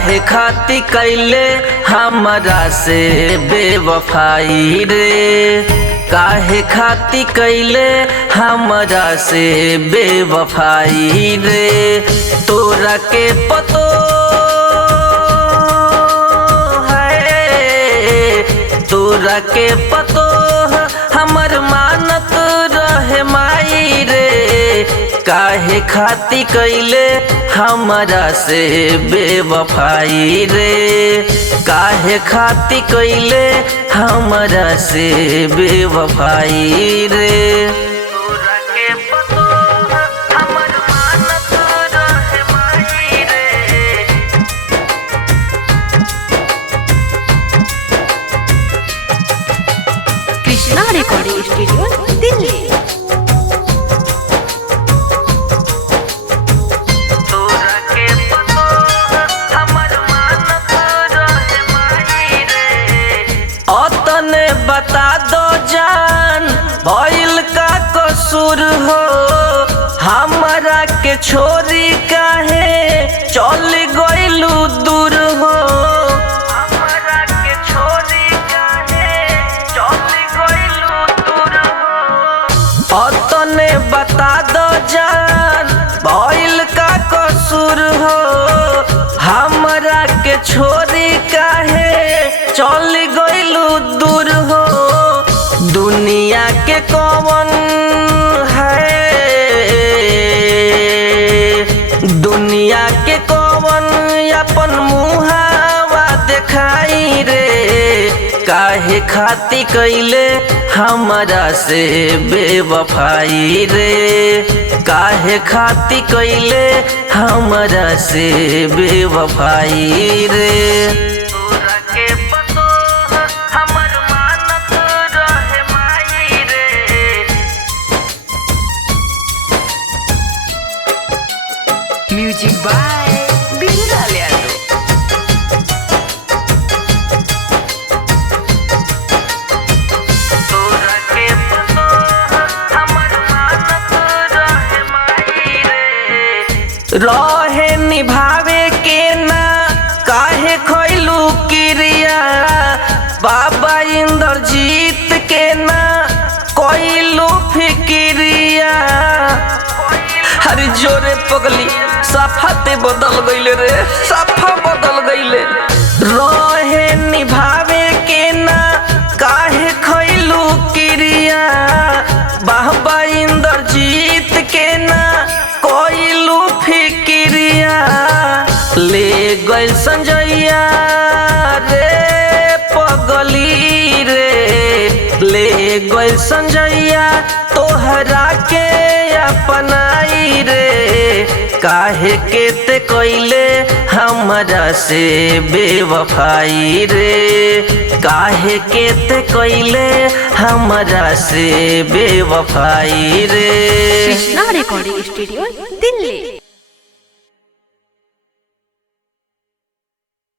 काहे खाती कैले हमरा से बेवफाई रे, काहे खाती कैले हमरा से बेवफाई रे। तोरा के पतो है, तोरा के पतो हमर मानत रहे माई रे, काहे खाती कैले हमरा से बेवफाई रे, काहे खाती कैले हमरा से बेवफाई रे। तोरा के पतो हमर मानत रहे माई रे। Krishna recording studio Delhi. बता दो जान भइल का कसूर हो, हमरा के छोरी काहे चल गइलू दूर हो, हमरा के छोरी काहे चल गइलू दूर हो। अतने बता दो जान भइल का कसूर हो, हमरा के छोरी काहे चल गइलू दूर हो। दुनिया के कौन है, दुनिया के कौन अपन मुहावा दिखाई रे, काहे खाती कैले हमरा से बेवफाई रे, काहे खाती कैले हमरा से बेवफाई रे। तोरा के पतो हमर मानत रहे माई रे। Music by Billal Yadav. तोरा के पतो हमर मानत रहे माई रे, रहे निभावे के ना काहे खइलू क्रिया, बाबा इंद्रजीत के ना कोइलू फिक्रिया। हरी जोरे पगली साफाते बदल गइले रे, साफा बदल गइले। रहे निभावे के ना काहे खइलू क्रिया, बाबा इंद्रजीत के ना कोइलू फिक्रिया। ले गइल संजैया रे पगली रे, ले गइल संजैया तोहरा के अपनाई रे, काहे के ते कैले हमरा से बेवफाई रे, काहे के ते कैले हमरा से बेवफाई रे। Krishna recording studio